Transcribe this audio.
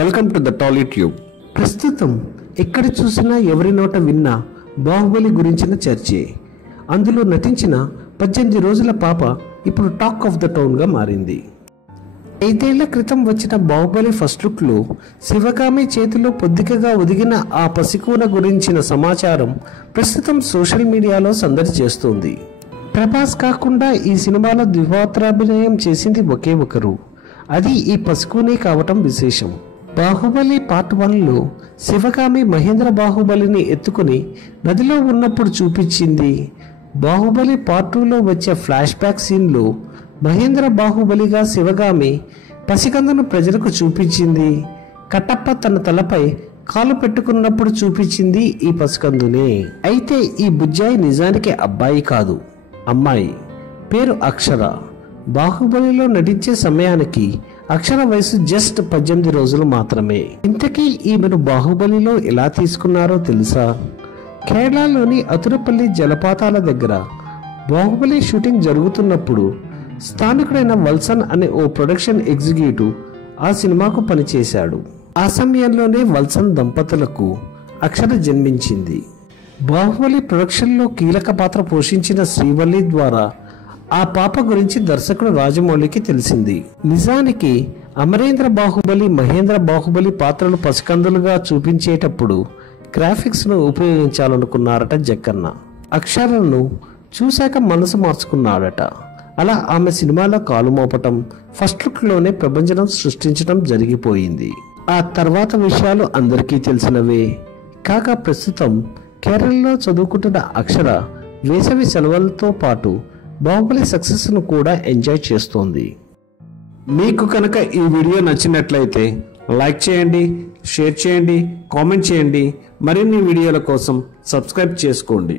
Welcome to the Tolly tube ప్రస్తుతం ఎక్కడ చూసినా ఎవరి నోట విన్నా బాహుబలి గురించిన చర్చే. అందులో నటించిన పద్దెనిమిది రోజుల పాప ఇప్పుడు టాక్ ఆఫ్ ద టౌన్గా మారింది. ఐదేళ్ళ క్రితం వచ్చిన బాహుబలి ఫస్ట్ లుక్లో శివగామి చేతిలో పొద్దికగా ఒదిగిన ఆ పసికూన గురించిన సమాచారం ప్రస్తుతం సోషల్ మీడియాలో సందడి చేస్తోంది. ప్రభాస్ కాకుండా ఈ సినిమాలో ద్విపాత్రాభినయం చేసింది ఒకే ఒకరు. అది ఈ పసికూనే కావటం విశేషం. బాహుబలి పార్ట్ వన్లో శివగామి మహేంద్ర బాహుబలిని ఎత్తుకుని నదిలో ఉన్నప్పుడు చూపించింది. బాహుబలి పార్ట్ టూలో వచ్చే ఫ్లాష్ బ్యాక్ సీన్లో మహేంద్ర బాహుబలిగా శివగామి పసికందును ప్రజలకు చూపించింది. కట్టప్ప తన తలపై కాలు పెట్టుకున్నప్పుడు చూపించింది ఈ పసికందునే. అయితే ఈ బుజ్జాయి నిజానికి అబ్బాయి కాదు అమ్మాయి. పేరు అక్షర. బాహుబలిలో నటించే సమయానికి అక్షర వయసు జస్ట్ పద్దెనిమిది రోజులు మాత్రమే. ఇంతకీ ఈమెను బాహుబలిలో ఎలా తీసుకున్నారో తెలుసా? కేరళలోని అతురపల్లి జలపాతాల దగ్గర బాహుబలి షూటింగ్ జరుగుతున్నప్పుడు స్థానికుడైన వల్సన్ అనే ఓ ప్రొడక్షన్ ఎగ్జిక్యూటివ్ ఆ సినిమాకు పనిచేశాడు. ఆ సమయంలోనే వల్సన్ దంపతులకు అక్షర జన్మించింది. బాహుబలి ప్రొడక్షన్లో కీలక పాత్ర పోషించిన శ్రీవల్లి ద్వారా ఆ పాప గురించి దర్శకుడు రాజమౌళికి తెలిసింది. నిజానికి అమరేంద్ర బాహుబలి మహేంద్ర బాహుబలి పాత్రలు పసికందులుగా చూపించేటప్పుడు గ్రాఫిక్స్ను ఉపయోగించాలనుకున్నారట జక్కన్న. అక్షరాలను చూశాక మనసు మార్చుకున్నాడట. అలా ఆమె సినిమాలో కాలు మోపటం ఫస్ట్ లుక్లోనే ప్రభంజనం సృష్టించడం జరిగిపోయింది. ఆ తర్వాత విషయాలు అందరికీ తెలిసినవే. కాక ప్రస్తుతం కేరళలో చదువుకుంటున్న అక్షర వేసవి సెలవులతో పాటు బాహుబలి సక్సెస్ను కూడా ఎంజాయ్ చేస్తోంది. మీకు కనుక ఈ వీడియో నచ్చినట్లయితే లైక్ చేయండి షేర్ చేయండి కామెంట్ చేయండి. మరిన్ని వీడియోల కోసం సబ్స్క్రైబ్ చేసుకోండి.